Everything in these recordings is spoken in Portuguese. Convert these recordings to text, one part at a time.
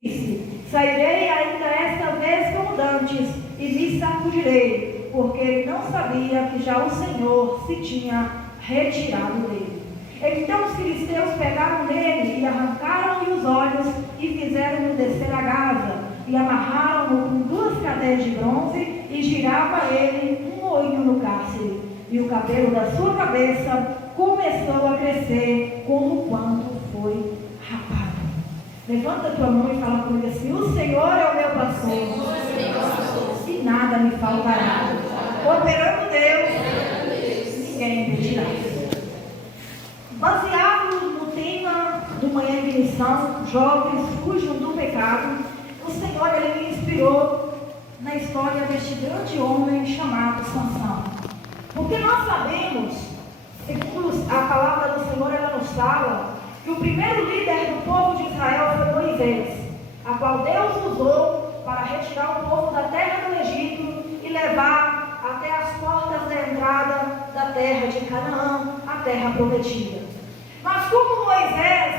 Disse: sairei ainda esta vez como dantes, e me sacudirei, porque ele não sabia que já o Senhor se tinha retirado dele. Então os filisteus pegaram nele e arrancaram-lhe os olhos e fizeram-no descer a Gaza, e amarraram-no com 2 cadeias de bronze, e girava ele um moinho no cárcere, e o cabelo da sua cabeça começou a crescer como quando foi rapado. Levanta a tua mão e fala comigo assim: o Senhor é o meu pastor, e nada me faltará. Operando Deus, ninguém impedirá. Baseado no tema do Manhã de Missão, jovens fujam do pecado, o Senhor ele me inspirou na história deste grande homem chamado Sansão. Porque nós sabemos, segundo a palavra do Senhor, ela nos fala que o primeiro líder do povo de Israel foi Moisés, a qual Deus usou para retirar o povo da terra do Egito e levar até as portas da entrada da terra de Canaã, a terra prometida. Mas como Moisés,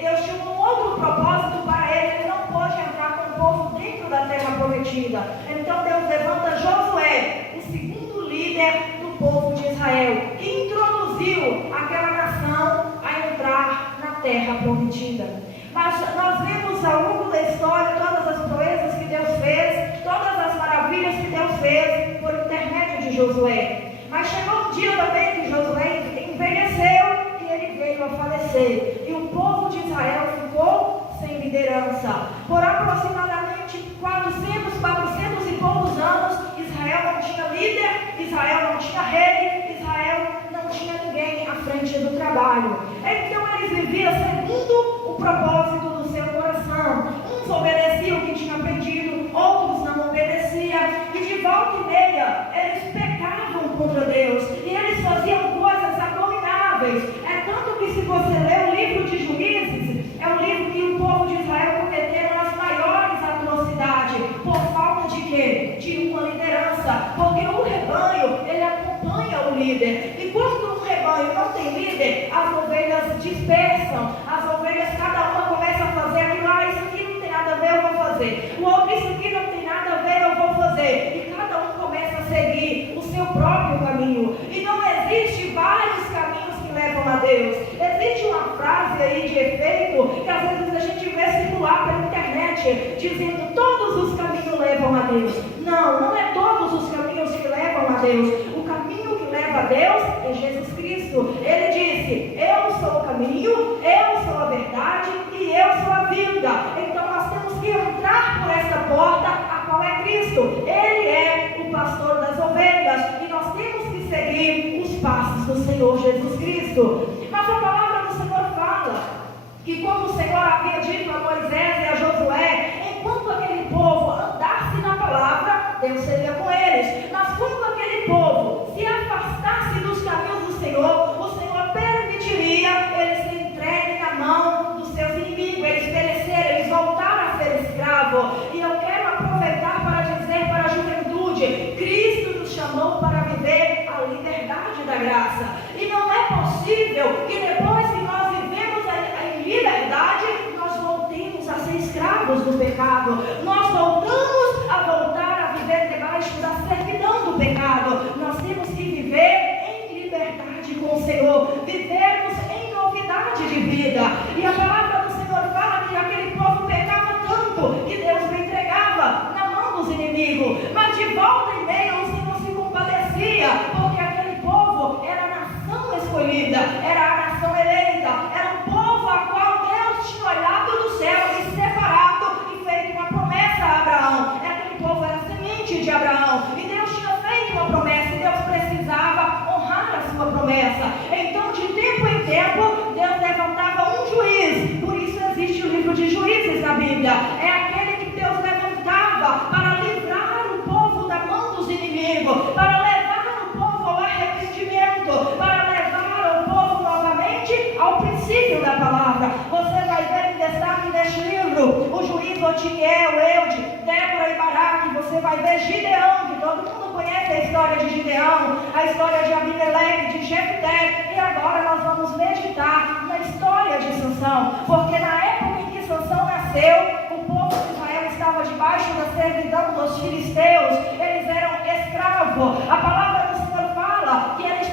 Deus tinha um outro propósito para ele não pôde entrar com o povo dentro da terra prometida. Então Deus levanta Josué, o segundo líder do povo de Israel, que introduziu aquela nação a entrar na terra prometida. Mas nós vemos ao longo da história todas as proezas que Deus fez, todas as maravilhas que Deus fez por intermédio de Josué. Mas chegou um dia também que Josué envelheceu e ele veio a falecer. E o povo de Israel ficou sem liderança. Por aproximadamente 400 e poucos anos, Israel não tinha líder, Israel não tinha rei, Israel não tinha ninguém à frente do trabalho. Então eles viviam segundo o propósito do seu coração. Uns obedeciam o que tinha pedido, outros não obedeciam, e de volta e meia eles pecavam contra Deus, e eles faziam coisas abomináveis. É tanto que se você ler o livro de Juízes, é um livro que o povo de Israel cometeram as maiores atrocidades, por falta de quê? De uma liderança, porque o rebanho, ele acompanha o líder, e quando um rebanho não tem líder, as ovelhas dispersam, as ovelhas, cada uma começa a fazer aquilo, isso aqui não tem nada a ver, eu vou fazer, o outro, isso aqui não tem nada a ver, eu vou fazer, e cada um começa a seguir o seu próprio caminho, e não existe vários caminhos que levam a Deus. Existe uma frase aí de efeito, que às vezes a gente vê circular pela internet, dizendo todos os caminhos levam a Deus. Não, não é todos os caminhos que levam a Deus. O caminho que leva a Deus é Jesus Cristo. Ele disse: eu sou o caminho, eu sou a verdade e eu sou a vida. Então nós temos que entrar por essa porta, a qual é Cristo. Ele é o pastor das ovelhas e nós temos que seguir os passos do Senhor Jesus Cristo. Mas a palavra do Senhor fala que, como o Senhor havia dito a Moisés e a Josué, enquanto aquele povo andasse na palavra, Deus seria com eles. Mas quando aquele povo se afastasse dos caminhos do Senhor, o Senhor permitiria eles se entreguem na mão dos seus inimigos, eles perecerem, eles voltaram a ser escravos. E eu quero aproveitar para dizer para a juventude: Cristo nos chamou para viver a liberdade da graça. E não é possível que depois que nós vivemos em liberdade, nós voltemos a ser escravos do pecado. Nós voltamos a voltar a viver debaixo da servidão do pecado. Nós temos que viver em liberdade com o Senhor, vivermos em novidade de vida. E a palavra do Senhor fala que aquele povo pecava tanto que Deus o entregava na mão dos inimigos. Mas de volta e meia o Senhor se compadecia, porque aquele povo era a nação escolhida, era a nação eleita, era um povo a qual Deus tinha olhado do céu e separado e feito uma promessa a Abraão. Aquele povo era a semente de Abraão, e Deus tinha feito uma promessa, e Deus precisava honrar a sua promessa. Então, de tempo em tempo, Deus levantava um juiz. Por isso existe o livro de Juízes na Bíblia. É aquele que Deus levantava para livrar o povo da mão dos inimigos, para levar o povo ao arrependimento, para levar o povo novamente ao princípio da palavra. Você vai ver em destaque neste livro o juiz Otiniel, Eude, Débora e Baraque. Você vai ver Gideão, que todo mundo conhece a história de Gideão, a história de Abimeleque, de Jefté. E agora nós vamos meditar na história de Sansão, porque na época em que Sansão nasceu, nasceu, o povo de Israel estava debaixo da servidão dos filisteus, eles eram escravos. A palavra do Senhor fala que eles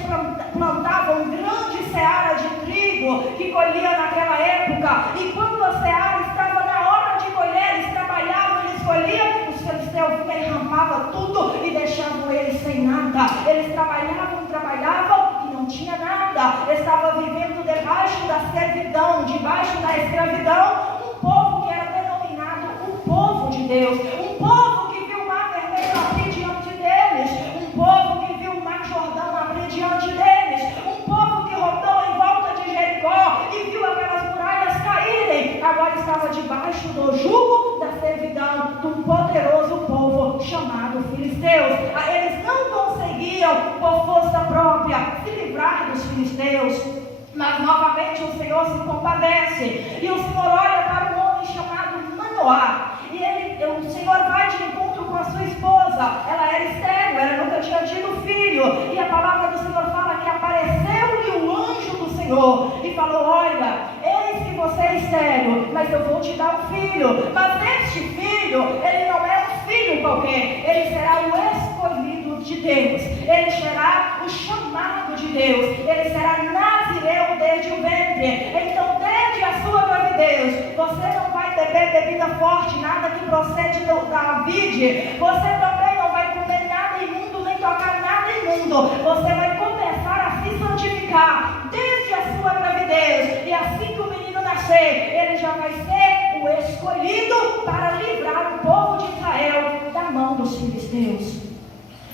plantavam grande seara de trigo que colhia naquela época, e quando a seara estava na hora de colher, eles trabalhavam, eles colhiam, os filisteus vinham e rampavam tudo e deixavam eles sem nada. Eles trabalhavam e não tinha nada, estava vivendo debaixo da servidão, debaixo da escravidão, um povo que era denominado o povo de Deus, um povo que viu o mar vermelho abrir diante deles, um povo que viu o mar Jordão abrir diante deles, um povo que rodou em volta de Jericó e viu aquelas muralhas caírem, agora estava debaixo do jugo da servidão de um poderoso povo chamado filisteus. Eles não conseguiam por força própria se livrar dos filisteus, mas novamente o Senhor se compadece, e o Senhor olha para um homem chamado Manoá, e o Senhor vai de encontro com a sua esposa. Ela era estéril, ela nunca tinha tido filho, e a palavra do Senhor fala que apareceu-lhe o anjo do Senhor e falou: olha, eis que você é estéril, mas eu vou te dar um filho, mas este filho, ele não é um filho qualquer, ele será o escolhido de Deus, ele será o chamado de Deus, ele será nazireu desde o ventre. Então, desde a sua gravidez, você não vai beber bebida forte, nada que procede da vide, você também não vai comer nada imundo, nem tocar nada imundo, você vai começar a se santificar desde a sua gravidez, e assim que o menino nascer, ele já vai ser o escolhido para livrar o povo de Israel da mão dos filisteus.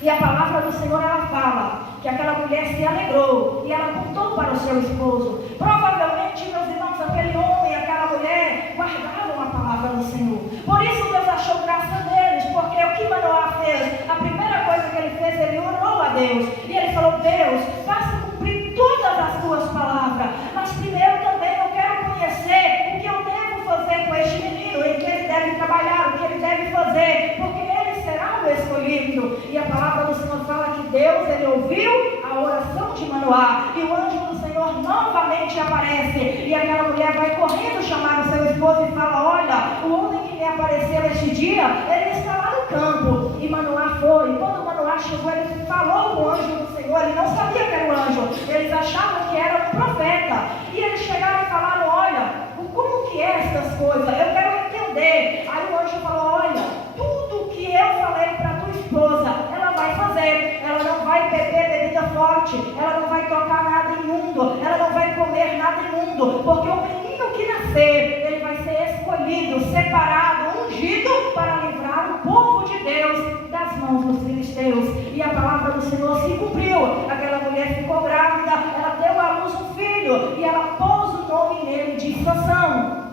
E a palavra do Senhor, ela fala que aquela mulher se alegrou e ela contou para o seu esposo. Provavelmente, meus irmãos, aquele homem e aquela mulher guardavam a palavra do Senhor. Por isso Deus achou graça neles, porque o que Manoá fez, a primeira coisa que ele fez, ele orou a Deus. E ele falou: Deus, faça cumprir todas as tuas palavras, mas primeiro também eu quero conhecer o que eu devo fazer com este menino, em que ele deve trabalhar, o que ele deve fazer, porque ele será o escolhido. E a palavra do Senhor fala que Deus, ele ouviu a oração de Manoá, e o anjo do Senhor novamente aparece, e aquela mulher vai correndo chamar o seu esposo e fala: olha, o homem que me apareceu este dia, ele está lá no campo. E Manoá foi, e quando Manoá chegou, ele falou com o anjo do Senhor, ele não sabia que era o anjo, eles achavam que era um profeta, e eles chegaram e falaram: olha, como que é essas coisas? Eu quero entender. Aí o anjo falou: olha, tudo que eu falei para tua esposa, ela vai fazer, ela não vai beber bebida forte, ela não vai tocar nada imundo, ela não vai comer nada imundo, porque o menino que nascer, ele vai ser escolhido, separado, ungido para livrar o povo de Deus das mãos dos filisteus. E a palavra do Senhor se cumpriu. Aquela mulher ficou grávida, ela deu à luz um filho e ela pôs o nome nele de Sansão.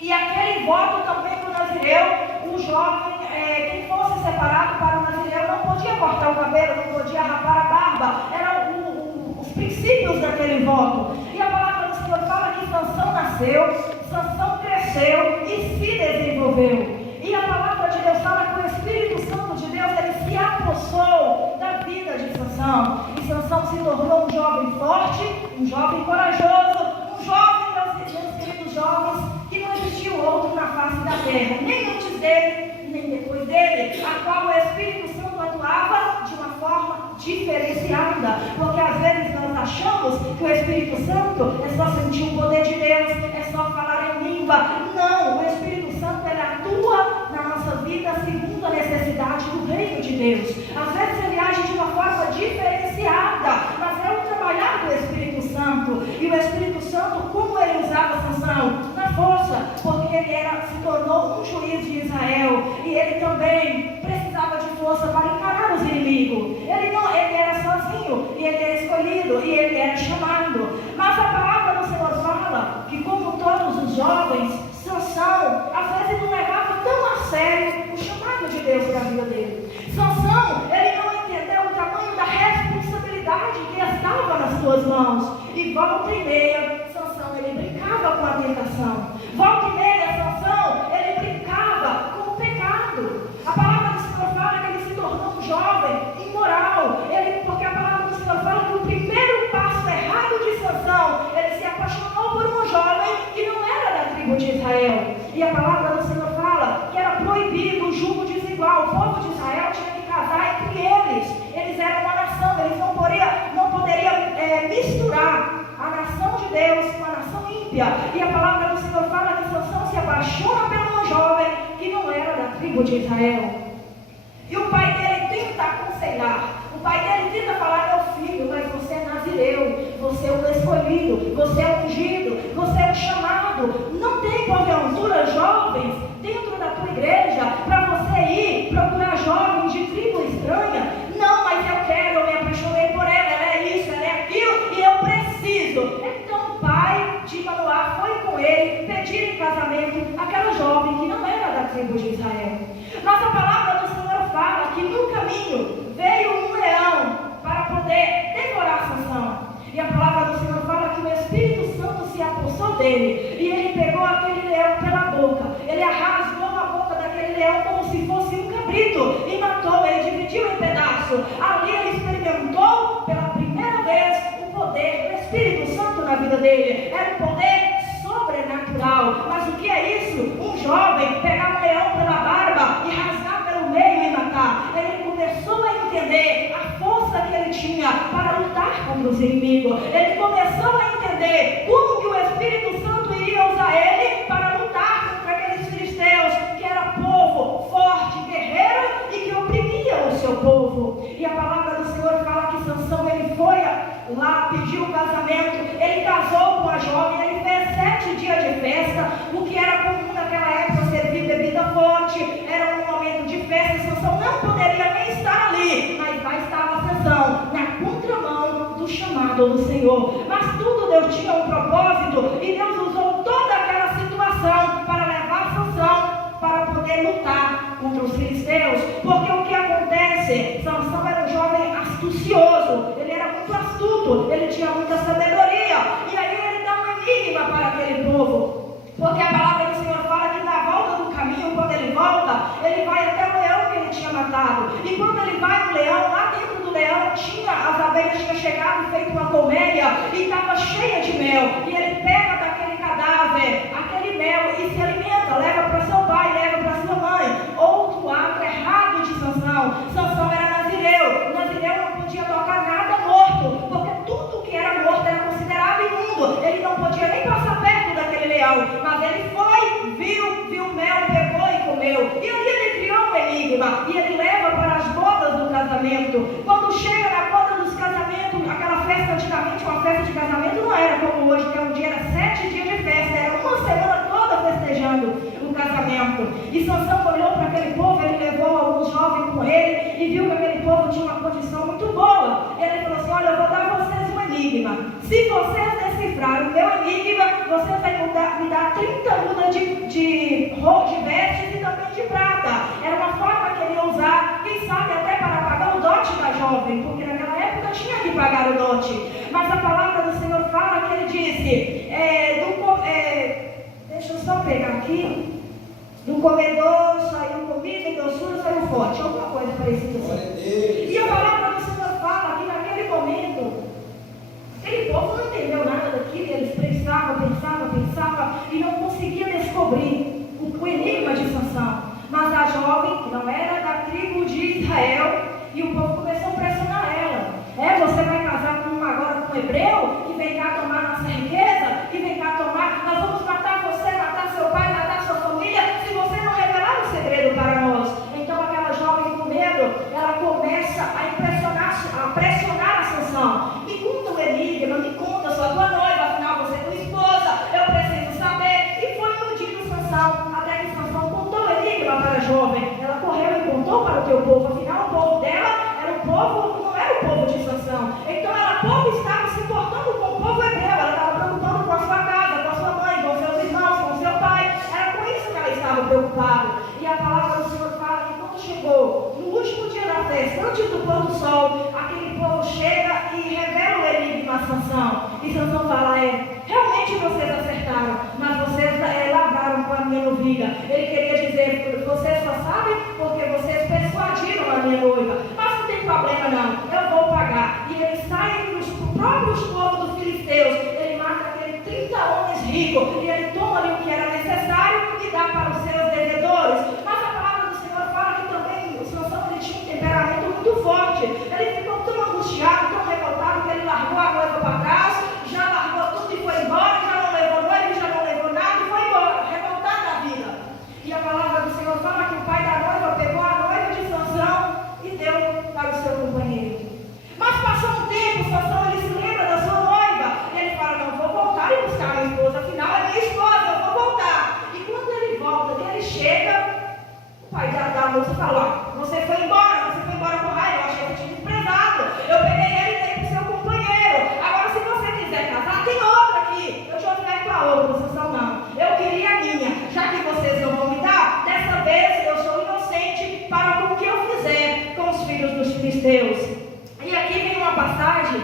E aquele voto também do nazireu, o jovem, quem fosse separado para o nazireu, não podia cortar o cabelo, não podia rapar a barba, eram os princípios daquele voto. E a palavra do Senhor fala que Sansão nasceu, Sansão cresceu e se desenvolveu. E a palavra de Deus fala que o Espírito Santo de Deus, ele se apossou da vida de Sansão, e Sansão se tornou um jovem forte, um jovem corajoso, um jovem, meus queridos jovens, que não existiu outro na face da terra, nem antes dele, nem depois dele, a qual o Espírito Santo atuava de uma forma diferenciada, porque às vezes nós achamos que o Espírito Santo é só sentir o poder de Deus, é só falar em língua. Não, o Espírito Santo, ele atua na nossa vida segundo a necessidade do reino de Deus. Às vezes ele age de uma forma diferenciada, mas é o trabalhar do Espírito Santo. E o Espírito Santo, como ele usava Sansão? Na força, porque ele se tornou um juiz de Israel, e ele também precisava de força para encarar os inimigos. Ele era sozinho, e ele era escolhido, e ele era chamado. Mas a palavra do Senhor fala que, como todos os jovens, Sansão às vezes não levava tão a sério o chamado de Deus para a vida dele. Sansão, ele não entendeu o tamanho da responsabilidade que estava nas suas mãos, e volta e meia, Sansão, ele brincava com a tentação. Volta e meia, Sansão, ele brincava com o pecado. A palavra do Senhor fala que ele se tornou um jovem imoral, porque a palavra do Senhor fala que o primeiro passo errado de Sansão, ele se apaixonou por uma jovem que não era da tribo de Israel. E a palavra do aleluia. E a palavra do Senhor fala que Sansão se apaixona por um jovem que não era da tribo de Israel. E o pai dele tenta aconselhar. O pai dele tenta falar: meu filho, mas você é nazireu, você é o escolhido, você é o ungido, você é o chamado. Não tem porventura jovens dentro da tua igreja para você ir procurar jovens de tribo estranha? Não, mas eu quero, eu me apaixonei por ela é isso, ela é aquilo e eu preciso. Então o pai de Manoá foi com ele pedir em casamento aquela jovem que não era da tribo de Israel. Mas a palavra do Senhor fala que no caminho veio um leão para poder devorar Sansão. E a palavra do Senhor fala que o Espírito Santo se apossou dele. E ele pegou aquele leão pela boca. Ele rasgou a boca daquele leão como se fosse um cabrito. E matou, ele dividiu em pedaços. Ali ele experimentou pela primeira vez o poder do Espírito Santo na vida dele. Era um poder sobrenatural. Mas o que é isso? Um jovem pegar um leão pela barba e rasgar pelo meio e matar. Ele começou a entender a força que ele tinha para lutar contra os inimigos. Ele começou a entender como que o Espírito Santo iria usar ele para lutar contra aqueles filisteus, que era povo forte, guerreiro e que oprimia o seu povo. E a palavra do Senhor fala que Sansão, ele foi lá, pediu o casamento, ele casou com a jovem, ele fez 7 dias de festa, o que era comum naquela época, servir bebida forte, era um momento de festa. Sansão não poderia nem estar ali, mas lá estava Sansão, na contramão do chamado do Senhor. Mas tudo Deus tinha um propósito, e Deus usou toda aquela situação para levar Sansão para poder lutar contra os filisteus. Porque o que acontece? Sansão era um jovem astucioso, ele era muito astuto, ele tinha muita sabedoria, e aí ele dá um enigma para aquele povo. Porque a palavra do Senhor fala que na volta do caminho, quando ele volta, ele vai até o leão que ele tinha matado. E quando ele vai no leão, lá dentro do leão as abelhas tinham chegado e feito uma colmeia e estava cheia de mel. E ele pega daquele cadáver aquele mel e se alimenta, leva para seu pai, leva para sua mãe. Outro ato errado de Sansão. Sansão era nazireu. Nazireu não podia tocar nada morto, porque tudo que era morto era considerado imundo. Ele não podia nem passar perto daquele leão. Mas ele foi, viu o mel, pegou e comeu. E ali ele criou um enigma. E ele leva para as bodas do casamento. Quando chega na boda dos casamentos, aquela festa antigamente, uma festa de casamento não era como hoje, que é um dia, era 7 dias de festa. Era uma semana toda festejando o casamento. E Sansão olhou para aquele povo, ele levou alguns jovens com ele e viu que aquele povo tinha uma condição muito boa. Ele falou assim: olha, eu vou dar a vocês um enigma. Se vocês decifrarem o meu enigma, vocês vão me dar 30 mudas de vestes e também de prata. Era uma forma que ele ia usar, quem sabe até para pagar o dote da jovem, porque naquela época tinha que pagar o dote. Mas a palavra do Senhor fala que ele disse, deixa eu só pegar aqui, do comedor saiu comida e doçura saiu forte, alguma coisa parecida assim. E a palavra do Senhor fala que naquele momento, aquele povo não entendeu nada daquilo, eles pensavam e não conseguia descobrir o enigma de Sansão. Mas a jovem, que não era da tribo de Israel, e o povo começou a pressionar ela. Você vai casar agora com um hebreu, que vem cá tomar nossa riqueza, que vem cá tomar, nós vamos matar você, matar seu pai, matar sua família, se você não revelar o segredo para nós. Então aquela jovem com medo, ela começa a pressionar a Sansão. Me conta o enigma, me conta, sua tua noiva, afinal você é tua esposa, eu preciso saber. E foi iludindo Sansão, até que Sansão contou o enigma para a jovem. Ela correu e contou para o teu povo, afinal o povo dela era o povo, não era o povo de Sansão. Então o povo estava se portando com o povo hebreu, ela estava preocupando com a sua casa, com a sua mãe, com seus irmãos, com seu pai. Era com isso que ela estava preocupada. E a palavra do Senhor fala que quando chegou no último dia da festa, antes do pôr do sol, aquele povo chega e revela o enigma a Sansão. E Sansão fala: realmente vocês acertaram, mas vocês lavraram com a minha novilha. Ele queria dizer: vocês só sabem porque vocês persuadiram a minha noiva. Mas não tem problema não, eu vou pagar. E ele sai para os próprios povos dos filisteus. Ele mata aqueles 30 homens ricos e ele toma ali o que era necessário e dá para os seus devedores. Mas a palavra do Senhor fala que também o Sansão, ele tinha um temperamento muito forte. Ele ficou tão angustiado, tão revoltado, que ele largou a noiva para trás, já largou tudo e foi embora, já não levou noiva, moça falou: você foi embora com raiva, eu achei que eu tinha desprezado. Eu peguei ele e dei para o seu companheiro. Agora, se você quiser casar, tem outra aqui. Eu te oferto a outra, Sansão não. Eu queria a minha. Já que vocês não vão me dar, dessa vez eu sou inocente para o que eu fizer com os filhos dos filisteus. E aqui vem uma passagem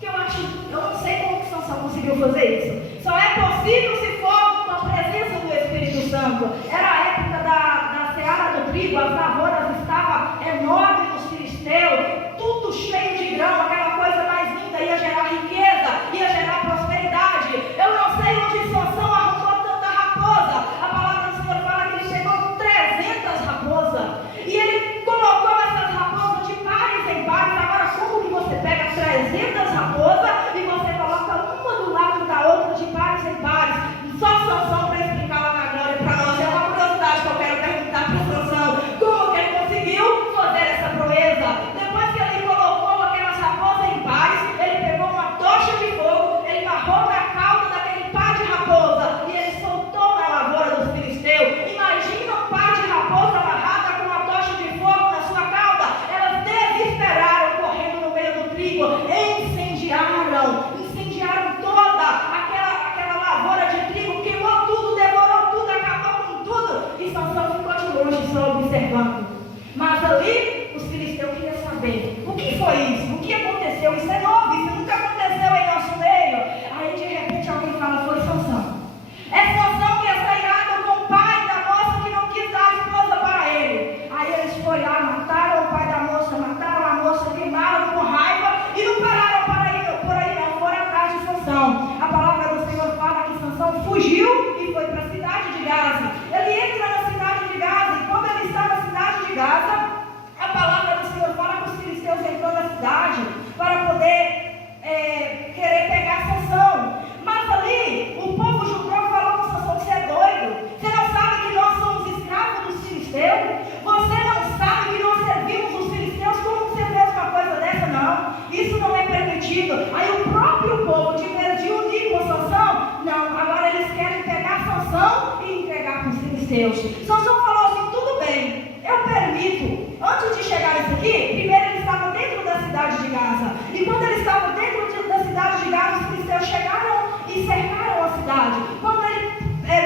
que eu não sei como que Sansão conseguiu fazer isso. Só é possível se for com a presença do Espírito Santo. Era a época da seara do trigo, as lavouras estavam enormes nos filisteus, tudo cheio de grão, aquela coisa mais linda, ia gerar riqueza, ia gerar prosperidade. Eu não sei onde Sansão arrumou tanta raposa. A palavra do Senhor fala que ele pegou 300 raposas e ele colocou essas raposas de pares em pares. Agora, como que você pega 300 raposas e você coloca uma do lado da outra de pares em pares? Só Sansão para explicar lá na glória para nós. É uma curiosidade que eu quero perguntar para Sansão: como que ele conseguiu fazer essa proeza? Depois que ele colocou aquelas raposas em pares, ele pegou uma tocha de fogo, ele amarrou na cauda daquele par de raposa e ele soltou na lavoura dos filisteus. Imagina um par de raposa amarrada com uma tocha de fogo na sua cauda. Elas desesperaram, correndo no meio do trigo, incendiaram toda aquela lavoura de trigo, queimou tudo, devorou tudo, acabou com tudo. E Sansão ficou de longe só observando. Mas ali os filisteus queriam saber: o que foi isso? O que aconteceu? Isso é novo, isso nunca aconteceu em nosso meio. Aí de repente alguém fala: foi Sansão. É Sansão que é sairado com o pai da moça que não quis dar a esposa para ele. Aí eles foram lá, mataram o pai da moça, mataram a moça, queimaram com raiva e não pararam por aí não, foram atrás de Sansão. A palavra do Senhor fala que Sansão fugiu e foi para a cidade de Gaza. Ele entra na cidade de Gaza e quando ele está na cidade de Gaza, a palavra do Senhor fala que os filisteus entrou na cidade para poder querer pegar Sansão. Mas ali o povo judeu falou com Sansão: você é doido? Você não sabe que nós somos escravos dos filisteus? Você não sabe que nós servimos os filisteus? Como você fez uma coisa dessa? Não, isso não é permitido. Aí o próprio povo, de vez de unir com Sansão, não, agora eles querem pegar Sansão e entregar para os filisteus. Sansão falou assim: tudo bem, eu permito. Antes de chegar isso aqui, primeiro ele estava dentro da cidade de Gaza. E quando ele estava dentro da cidade de Gaza, os filisteus chegaram e cercaram a cidade. Quando ele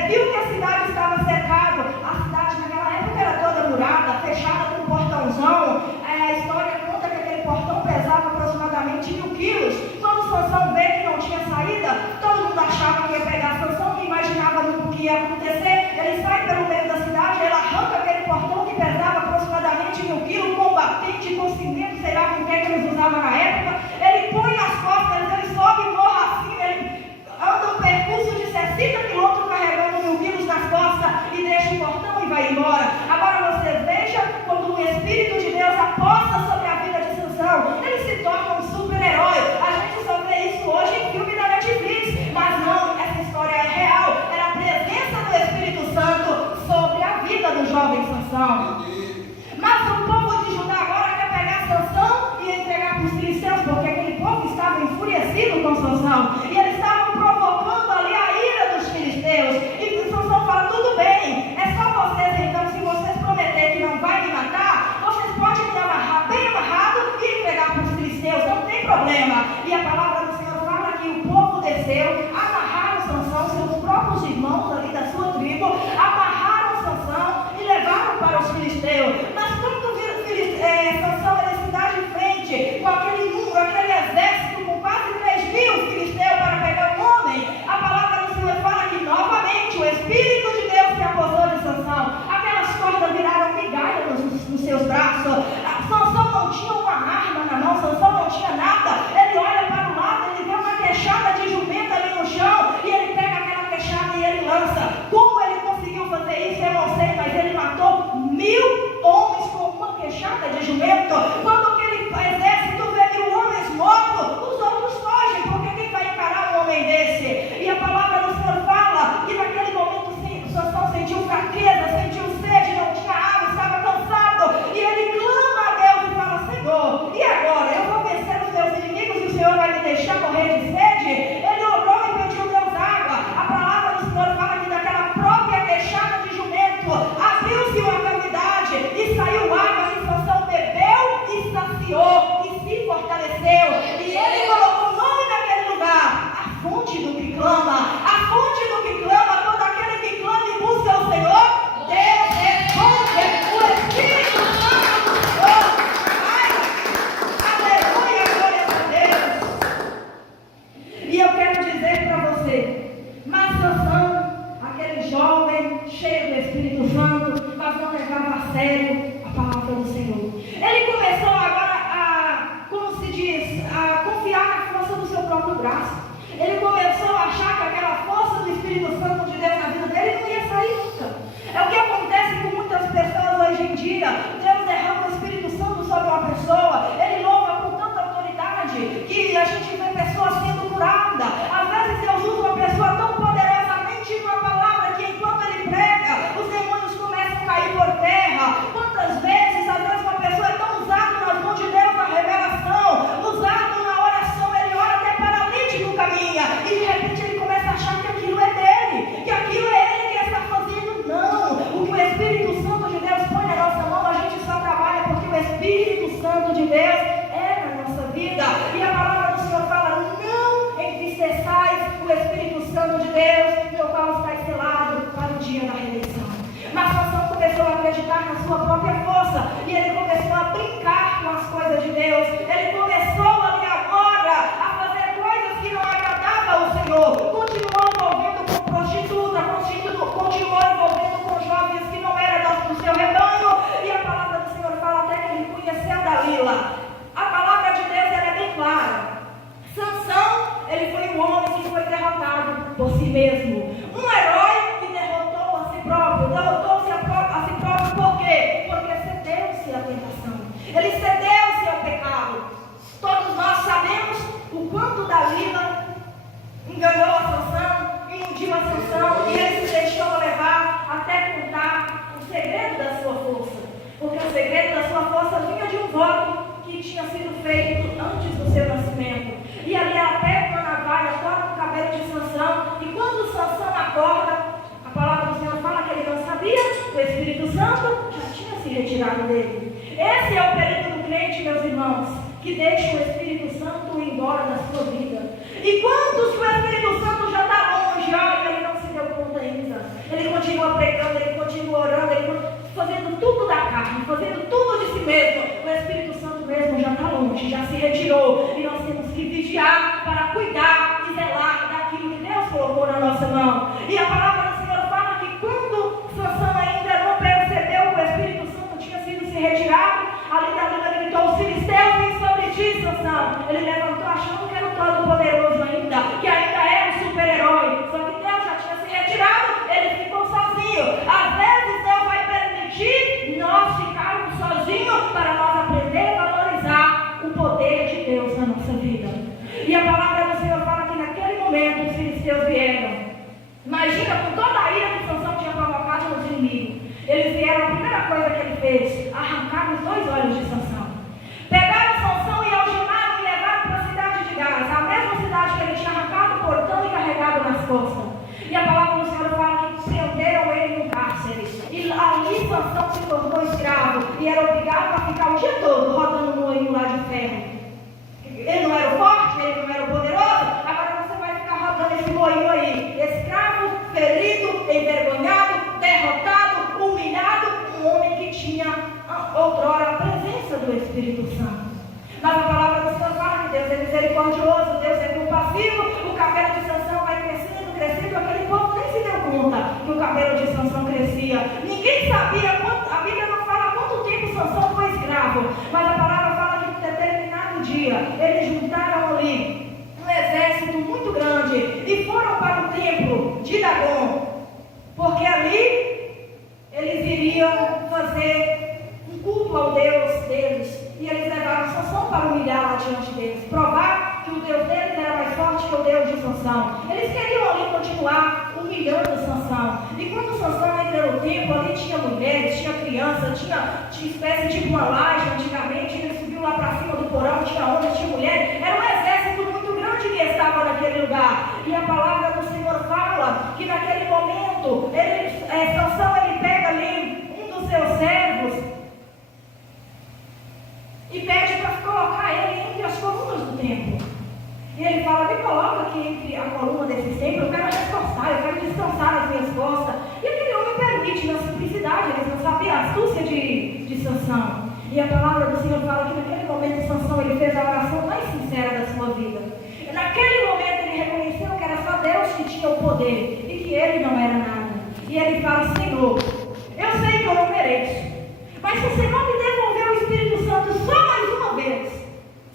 viu que a cidade estava cercada, a cidade naquela época era toda murada, fechada com um portãozão. A história conta que aquele portão pesava aproximadamente 1000 quilos. Quando Sansão vê que não tinha saída, todo mundo achava que ia pegar Sansão, não imaginava o que ia acontecer. Ele sai pelo meio da cidade, ele arranca aquele portão que pesava aproximadamente 1000 quilos, com batente, com cimento, sei lá com o que eles usavam na época. Ele põe as costas, ele sobe e morre assim, ele anda um percurso de 60 quilômetros carregando 1000 quilos nas costas e deixa o portão e vai embora. Agora você veja, quando o Espírito de Deus aposta sobre a vida de Sansão, ele se torna um super-herói. A gente só vê isso hoje em filme da Netflix, mas não, essa história é real. Era a presença do Espírito Santo sobre a vida do jovem Sansão. Mas o povo de Judá agora quer pegar Sansão e entregar para os filisteus, porque aquele povo estava enfurecido com Sansão e eles estavam provocando ali a ira dos filisteus. E Sansão fala: tudo bem, é só vocês então, se vocês prometerem que não vai me matar, vocês podem me amarrar bem amarrado e entregar para os filisteus, não tem problema. E a palavra do Senhor fala que o povo desceu, amarraram Sansão, seus próprios irmãos ali da sua tribo, amarraram Sansão e levaram para os filisteus. Mas quando Sansão ele se dá de frente com aquele número, aquele exército com quase 3.000 filisteus para pegar um homem, a palavra do Senhor fala que novamente o Espírito de Deus se apossou de Sansão. Aquelas cordas viraram migalha nos seus braços. Sansão não tinha uma arma na mão, Sansão não tinha nada. Ele olha para o lado, ele vê uma queixada de jumenta ali no chão e ele pega aquela queixada e ele lança. Como ele conseguiu fazer isso, eu não sei, mas ele matou 1000 homens com uma queixada de jumento. Quando aquele exército vê 1000 homens mortos, os outros fogem, porque quem vai encarar um homem desse? E a palavra do Senhor fala que naquele momento Sansão sentiu fraqueza, sentiu sede, não tinha água, estava cansado, e ele clama a Deus e fala: Senhor, e agora? Eu vou vencer os meus inimigos e o Senhor vai me deixar morrer de sede? Ele orou e pediu Deus água. A palavra do Senhor fala que daquela própria queixada de jumento abriu-se uma cavidade e sério a palavra do Senhor. Ele começou agora a confiar na força do seu próprio braço. Ele começou a achar que aquela força do Espírito Santo de Deus na vida dele não ia sair nunca. É o que acontece com muitas pessoas hoje em dia. Deus derrama o Espírito Santo sobre uma pessoa, ele louva com tanta autoridade que a gente vê pessoas sendo curadas. Às vezes Deus usa uma pessoa tão poderosamente numa palavra que enquanto ele prega, os demônios começam a cair por terra. Quantas vezes, às vezes uma pessoa é tão usada nas mãos de Deus na revelação, usado na oração, ele ora até paralítico caminha, e de repente ele começa a achar que aquilo é dele, que aquilo é ele que está fazendo. Não, o que o Espírito Santo de Deus põe na nossa mão, a gente só trabalha porque o Espírito Santo de Deus é na nossa vida. E a palavra do Senhor fala: não entristeçais o Espírito Santo de Deus, pelo qual está selado para o dia da redenção. Mas Sansão começou a acreditar na sua própria força, e ele começou a brincar com as coisas de Deus. Ele começou ali agora a fazer coisas que não agradavam ao Senhor. Continuou envolvendo com prostituta, continuou envolvendo com jovens que não eram do seu rebanho. E a palavra do Senhor fala até que ele conheceu Dalila. A palavra de Deus ela é bem clara. Sansão, ele foi um homem que foi derrotado por si mesmo. Um herói que derrotou a si próprio. Derrotou-se a si próprio por quê? Porque cedeu-se à tentação. Ele cedeu-se ao pecado. Todos nós sabemos o quanto Dalila enganou a Sansão, iludiu a Sansão, e ele se deixou levar até contar o segredo da sua força. Porque o segredo da sua força vinha de um voto que tinha sido feito antes do seu nascimento. E ali até uma navalha corta o cabelo de Sansão, e quando Sansão acorda, a palavra do Senhor fala que ele não sabia, o Espírito Santo já tinha se retirado dele. Esse é o perigo do crente, meus irmãos, que deixa o Espírito Santo ir embora da sua vida. E quantos que o Espírito Santo já está longe, olha, ele não se deu conta ainda. Ele continua pregando, ele continua orando, ele continua fazendo tudo da carne, fazendo tudo de si mesmo. O Espírito Santo mesmo já está longe, já se retirou. E nós temos que vigiar para cuidar e zelar daquilo que Deus colocou na nossa mão. E a palavra do Senhor fala que quando Sansão ainda não percebeu que o Espírito Santo tinha sido se retirado, ali Dalila gritou: os filisteus vêm sobre ti, Sansão. Ele levantou achando que era o todo-poderoso ainda, que ainda era um super-herói. Só que Deus já tinha se retirado, ele ficou sozinho. Às vezes Deus vai permitir nós ficarmos sozinhos para nós aprender a valorizar o poder de Deus na nossa vida. E a palavra do Senhor fala que naquele momento os filisteus vieram. Imagina com toda a ira que Sansão tinha provocado nos inimigos. Eles vieram, a primeira coisa que ele fez, arrancar os 2 olhos de Sansão. Pegaram Sansão e algemaram e levaram para a cidade de Gaza, a mesma cidade que ele tinha arrancado o portão e carregado nas costas. E a palavra do Senhor fala que prenderam ele no cárcere. E ali Sansão se tornou escravo e era obrigado a ficar o dia todo rodando no moinho lá de ferro. Ele não era o forte, ele não era o poderoso, agora você vai ficar rodando esse moinho aí. Escravo, ferido, envergonhado, derrotado, humilhado, um homem que tinha outrora a presença do Espírito Santo. Mas a palavra do Senhor fala que Deus é misericordioso, Deus é compassivo. O cabelo de Sansão vai crescendo, aquele povo nem se deu conta que o cabelo de Sansão crescia. Ninguém sabia, a Bíblia não fala quanto tempo Sansão foi escravo, mas a palavra fala que em determinado dia eles juntaram ali um exército muito grande e foram para o templo de Dagom, porque ali eles iriam fazer um culto ao Deus deles. E eles levaram Sansão para humilhar lá diante deles, provar que o Deus deles era mais forte que o Deus de Sansão. Eles queriam ali continuar humilhando Sansão. E quando Sansão entra no templo, ali tinha mulheres, tinha crianças, tinha espécie de uma laje antigamente. Ele subiu lá para cima do porão, tinha homens, tinha mulheres. Era um exército muito grande que estava naquele lugar. E a palavra do Senhor fala que naquele momento, Sansão ele pega ali um dos seus servos e pede para colocar ele entre as colunas do templo. E ele fala: me coloca aqui entre a coluna desse templo, eu quero reforçar, eu quero descansar as minhas costas. E aquele homem permite, na simplicidade, eles não sabiam a astúcia de Sansão. E a palavra do Senhor fala que naquele momento Sansão ele fez a oração mais sincera da sua vida. E naquele momento ele reconheceu que era só Deus que tinha o poder e que ele não era nada. E ele fala: Senhor, eu sei que eu não mereço, Mas se você não me devolver o Espírito Santo só mais uma vez,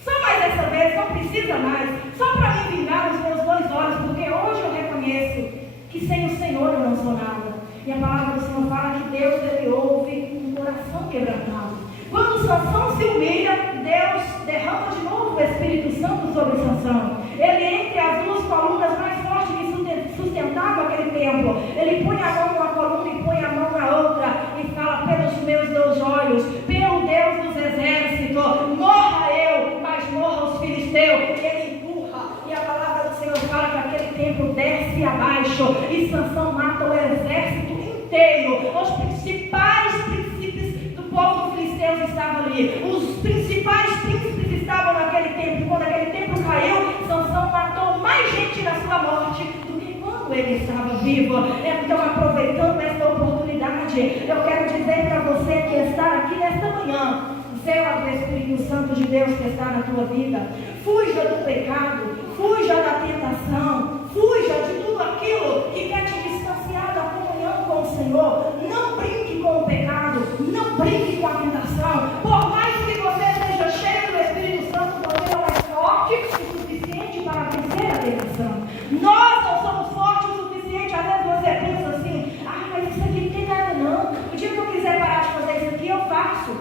só mais essa vez, não precisa mais, só para me vingar os meus 2 olhos, porque hoje eu reconheço que sem o Senhor eu não sou nada. E a palavra do Senhor fala que Deus, Ele ouve um coração quebrantado. Quando Sansão se humilha, Deus derrama de novo o Espírito Santo sobre Sansão. Ele, entre as 2 colunas mais fortes que sustentavam aquele templo, ele põe a mão numa coluna e põe a mão na outra e fala: pelos meus 2 olhos, pelo Deus dos exércitos, morra eu, mas morra os filisteus. Ele empurra, e a palavra do Senhor fala que aquele templo desce abaixo e Sansão mata o exército inteiro. Os principais príncipes do povo dos filisteus estavam ali, os principais príncipes estavam naquele templo. Quando aquele templo caiu, Sansão matou mais gente na sua morte do que quando ele estava vivo. Então, aproveitando esta oportunidade, eu quero dizer para você que está aqui nesta manhã, zela do Espírito Santo de Deus que está na tua vida. Fuja do pecado, fuja da tentação, fuja de tudo aquilo que quer te distanciar da comunhão com o Senhor. Não brinque com o pecado, não brinque com a tentação. Por mais que você seja cheio do Espírito Santo, você não é forte o suficiente para vencer a tentação. Nós não somos fortes o suficiente. Às vezes você pensa assim: mas isso aqui não tem nada não. O dia que eu quiser parar de fazer isso aqui, eu faço.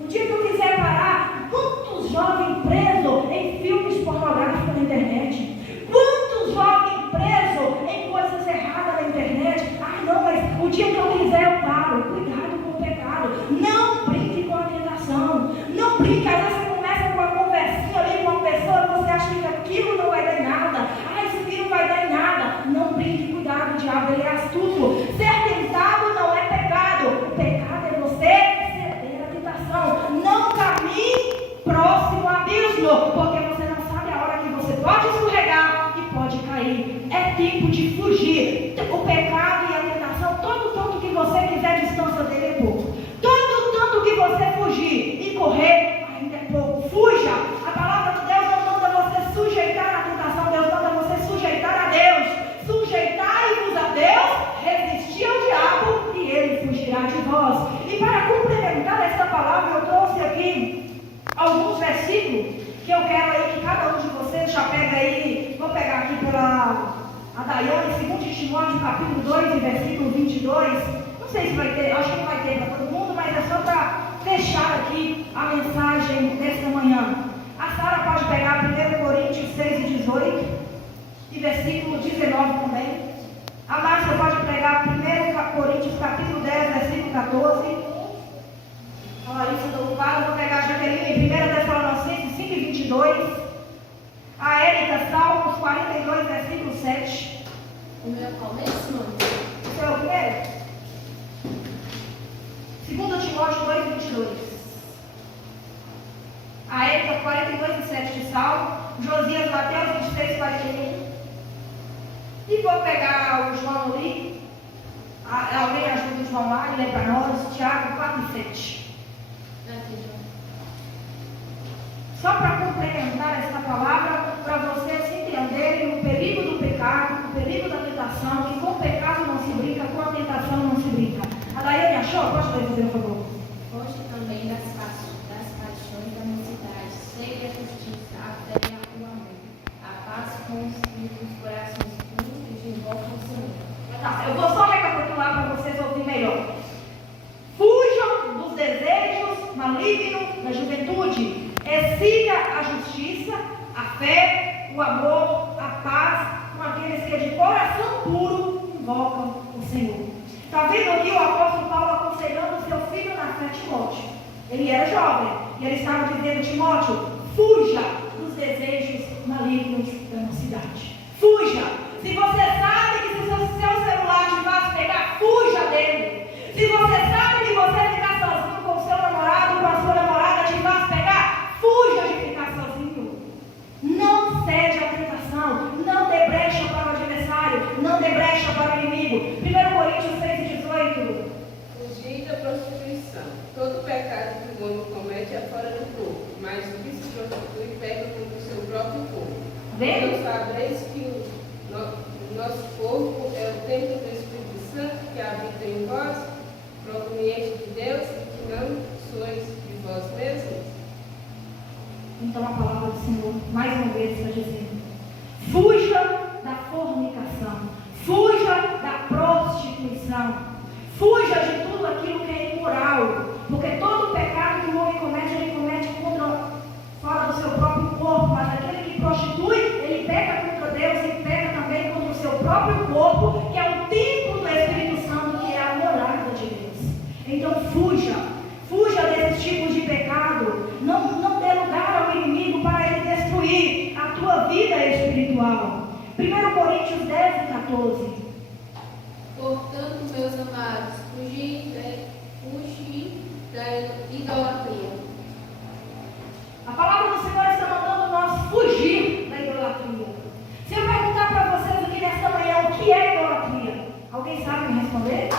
O dia que eu quiser parar, quantos jovens presos em filmes pornográficos na internet? Quantos jovens presos em coisas erradas na internet? Não, mas o dia que eu quiser eu paro. Cuidado com o pecado. Não brinque com a tentação. Não brinque. Às vezes você começa com uma conversinha ali com uma pessoa e você acha que aquilo não vai dar em nada. Isso aqui não vai dar em nada. Não brinque. Cuidado, o diabo, ele é astuto. Ser tentado não é pecado. O pecado é você não caminhe próximo ao abismo, porque você não sabe a hora que você pode escorregar e pode cair. É tempo de fugir. O pecado e a tentação, todo tanto que você quiser, a distância dele é pouco. Todo tanto que você fugir e correr, ainda é pouco. Fuja. A palavra de Deus não manda você sujeitar a tentação, Deus manda você sujeitar a Deus. Sujeitai-vos a Deus, resistir ao diabo e ele fugirá de vós. E para complementar esta palavra, eu trouxe aqui alguns versículos que eu quero aí que cada um de vocês já pega aí. Vou pegar aqui pela Daiane, 2 Timóteo capítulo 2 e versículo 22. Não sei se vai ter, acho que não vai ter para todo mundo, mas é só para fechar aqui a mensagem desta manhã. A Sara pode pegar 1 Coríntios 6 e 18 e versículo 19 também. A Márcia pode pegar 1 Coríntios capítulo 10, versículo 14. A Larissa do Lupado, vou pegar a Jaqueline em 1 Tessalonicenses 5 e 22. A Érica, Salmos 42, versículo 7. O meu é qual mesmo? Esse é o primeiro? 2 Timóteo 2, 22. A Érica, 42 e 7 de Salmo. Josias, Mateus 23, 41. E vou pegar o João ali. Alguém ajuda o João lá e lê para nós. Tiago 4 e 7. Só para complementar essa palavra, para vocês entenderem o perigo do pecado, o perigo da tentação, que com o pecado não se brinca, com a tentação não se brinca. A Daiane achou? Pode fazer, por favor. Hoje também das paixões da mocidade, seja a justiça, a fé e o amor, a paz com os espíritos, os corações puros e de volta ao Senhor. Eu vou só recapitular para vocês ouvirem melhor. Fujam dos desejos malignos da juventude. Siga a justiça, a fé, o amor, a paz com aqueles que de coração puro invocam o Senhor. Está vendo aqui o apóstolo Paulo aconselhando seu filho na fé, Timóteo. Ele era jovem e ele estava dizendo: Timóteo, fuja dos desejos malignos da mocidade. Fuja. Se você sabe que se o seu celular te faz pegar, fuja dele. Se você sabe que você ficar sozinho com o seu namorado, com a sua namorada, te faz pegar, fuja de ficar sozinho. Não cede à tentação. Não dê brecha para o adversário. Não dê brecha para o inimigo. 1 Coríntios 6 e 18. Fugir da prostituição. Todo pecado que o homem comete é fora do corpo, mas o que se prostitui peca contra o seu próprio corpo. Vendo? Sabreis que o nosso corpo é o templo do Espírito Santo que habita em vós, proveniente de Deus, e que não Então a palavra do Senhor, mais uma vez, está dizendo: fuja da fornicação, fuja da prostituição, fuja de tudo aquilo que é imoral, porque todo pecado que o homem comete, ele comete fora do seu próprio corpo, mas aquele que prostitui, ele peca contra Deus e peca também contra o seu próprio corpo, que é o templo do Espírito Santo, que é a morada de Deus. Então fuja desses tipos de pecado, não dê lugar ao inimigo para ele destruir a tua vida espiritual. 1 Coríntios 10 e 14. Portanto, meus amados, fugi da idolatria. A palavra do Senhor está mandando nós fugir da idolatria. Se eu perguntar para vocês aqui nesta manhã o que é idolatria, alguém sabe me responder?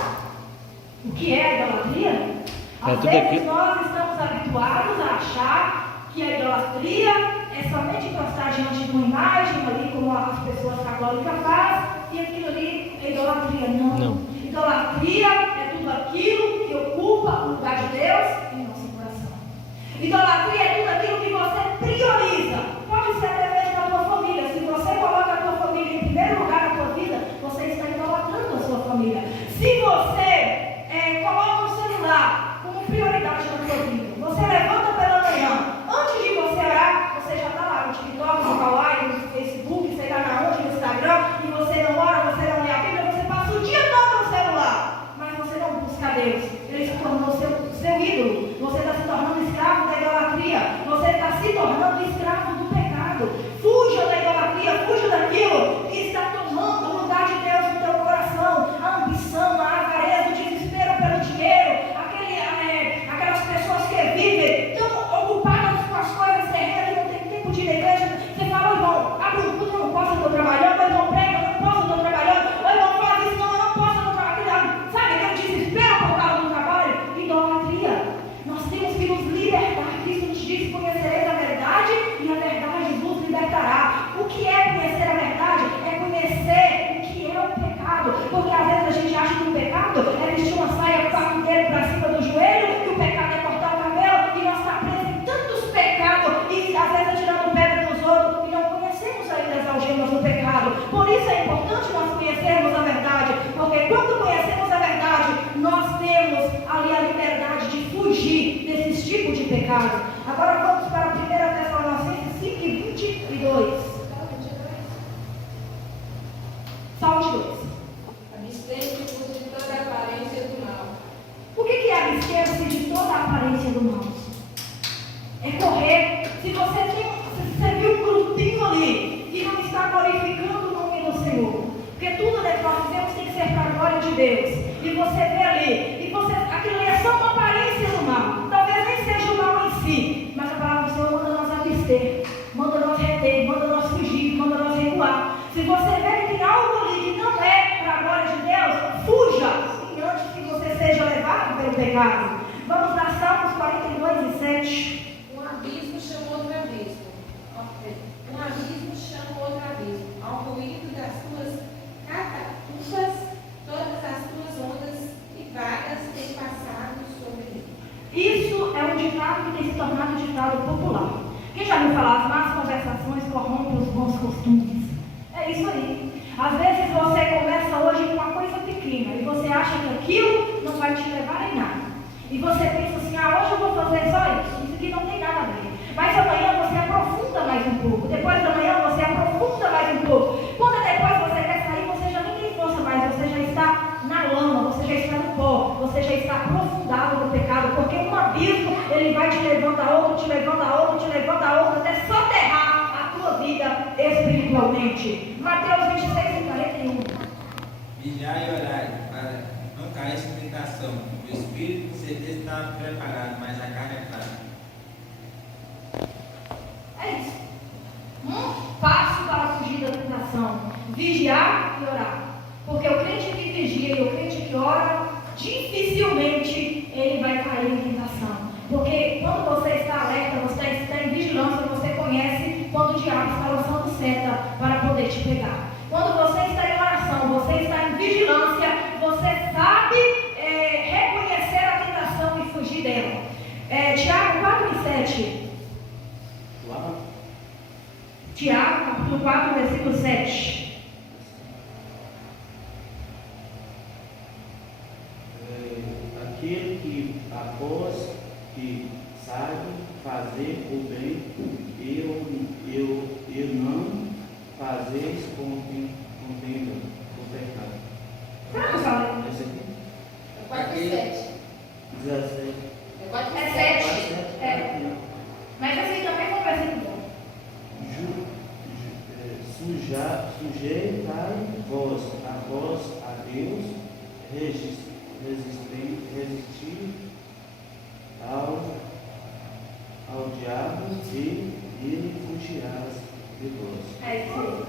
O que é idolatria? Às vezes nós estamos habituados a achar que a idolatria é somente encostar diante de uma imagem ali, como as pessoas católicas fazem, e aquilo ali é idolatria. Não. Idolatria é tudo aquilo que ocupa o lugar de Deus em nosso coração. Idolatria é tudo aquilo que você prioriza. Pode ser até mesmo a tua família. Se você coloca a tua família em primeiro lugar na tua vida, você está idolatrando a sua família. Se você coloca o celular como prioridade na tua vida, você levanta pela manhã, antes de você orar, você já está lá no TikTok, no Kawaii, no Facebook, sei lá na onde, no Instagram, e você não ora, você não lê a Bíblia, você passa o dia todo no celular, mas você não busca Deus. Ele se tornou seu ídolo. Você está se tornando escravo da idolatria. Você está se tornando escravo do pecado. Fuja da idolatria, fuja daquilo que está tomando o lugar de Deus no teu coração. A ambição, a avareza, o desespero pelo dinheiro, aquelas pessoas que vivem tão ocupadas com as coisas terrenas, não tem tempo de ir na igreja. Você fala: irmão, abre um culto, eu não posso, eu estou trabalhando, eu não prego, eu não posso, eu estou trabalhando, eu não faz isso, não, eu não posso, eu estou trabalhando. Sabe aquele desespero por causa do trabalho? Idolatria. Nós temos que nos libertar. Cristo nos diz: conhecereis a verdade e a verdade vos libertará. O que é conhecer a verdade? É conhecer o que é o pecado. Porque às vezes a gente acha que o pecado é vestir uma saia com o saco inteiro para cima do joelho, que o pecado é cortar o cabelo, e nós estamos presos em tantos pecados, e às vezes atirando pedra nos outros, e não conhecemos ainda as algemas do pecado. Por isso é importante nós conhecermos a verdade, porque quando conhecemos a verdade, nós temos ali a liberdade de fugir desses tipos de pecado. Agora vamos para 1 Tessalonicenses 5 e 22. Só os dois. Abstente-vos de toda a aparência do mal. O que é abster-se de toda a aparência do mal? É correr. Se você viu um grupinho ali e não está glorificando o nome do Senhor, porque tudo que nós fizemos tem que ser para a glória de Deus, e você vê ali, e aquilo ali é só uma aparência do mal, talvez nem seja o mal em si, mas a palavra do Senhor manda nós abster, manda nós reter, manda nós fugir, manda nós recuar. Se você vê que tem algo ali que não é para a glória de Deus, fuja, e antes que você seja levado pelo pecado. Vamos lá, Salmos 42 e 7. Um abismo chama outro abismo. Um abismo chama outro abismo. Ao ruído das tuas catapultas, todas as tuas ondas e vagas têm passado sobre mim. Isso é um ditado que tem se tornado um ditado popular. Quem já ouviu falar? As más conversações corrompem os bons costumes. É isso aí. Às vezes você começa hoje com uma coisa pequena e você acha que aquilo não vai te levar em nada. E você pensa assim: hoje eu vou fazer só isso aqui não tem nada a ver. Mas amanhã você aprofunda mais um pouco. Depois da manhã você aprofunda mais um pouco. Quando depois você quer sair, você já nem tem força mais. Você já está na lama, você já está no pó. Você já está aprofundado no pecado. Porque um abismo, ele vai te levando a outro, te levando a outro, te levando a outro, até soterrar a tua vida espiritualmente. Mateus 26 e 41. Vigiai e orai, para não cair em tentação. O espírito com certeza está preparado, mas a carne é fraca. É isso. Passo para fugir da tentação: vigiar e orar. Porque o crente que vigia e o crente que ora, dificilmente ele vai cair em tentação. Porque quando você está alerta, você está em vigilância, você conhece quando o diabo está lançando seta para poder te pegar. Quando você está em oração, você está em vigilância, você sabe reconhecer a tentação e fugir dela. Tiago 4 e 7. Tiago, capítulo 4, versículo 7. Aquele que, após que sabe fazer o bem, eu não fazeis contenda o pecado. Será que eu falei? Esse aqui? É 4 e 7. 17. É 4 É e 7. 7. É. Mas assim também foi um versículo bom. Sujeitai-vos a Deus, resistir ao diabo e ele fugirá de vós. É isso aí.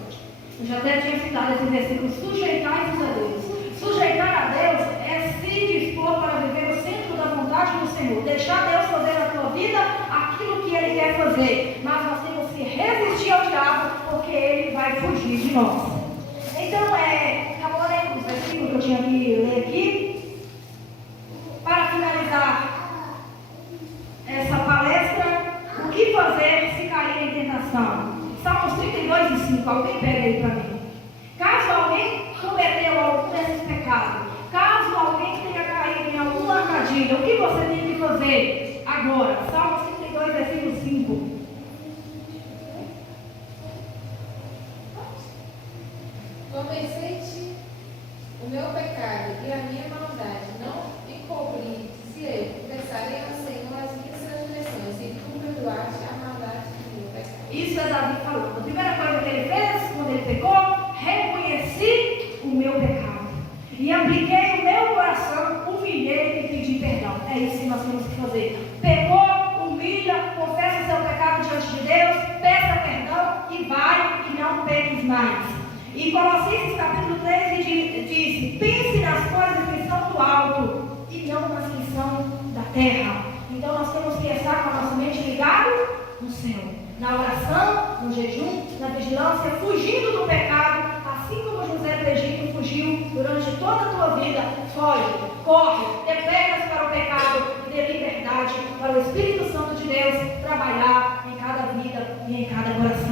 Eu já até tinha citado esse versículo. Sujeitai-vos a Deus. Sujeitar a Deus é se dispor para viver no centro da vontade do Senhor. Deixar Deus fazer na tua vida aquilo que Ele quer fazer. Mas nós temos que resistir ao diabo, porque ele vai fugir de nós. Então, acabou o versículo que eu tinha que ler aqui. Para finalizar essa palestra, o que fazer se cair em tentação? Salmos 32 e 5. Alguém pega aí para mim. Caso alguém cometeu algum desses pecados, caso alguém tenha caído em alguma armadilha, o que você tem que fazer agora? Salmos 32, versículo 5. Convencei-te o meu pecado e a minha maldade, não encobri, disse eu, confessarei ao Senhor as minhas transgressões, e tu perdoaste a maldade do meu pecado. Isso é Davi falando. A primeira coisa que ele fez quando ele pecou, reconheci o meu pecado. E apliquei o meu coração, humilhei e pedi perdão. É isso que nós temos que fazer. Pecou, humilha, confessa seu pecado diante de Deus, peça perdão e vai e não peques mais. E Colossenses capítulo 13 diz: pense nas coisas que são do alto e não nas que são da terra. Então nós temos que estar com a nossa mente ligada no Senhor, na oração, no jejum, na vigilância, fugindo do pecado, assim como José do Egito fugiu durante toda a tua vida. Foge, corre, dê pernas para o pecado e dê liberdade para o Espírito Santo de Deus trabalhar em cada vida e em cada coração.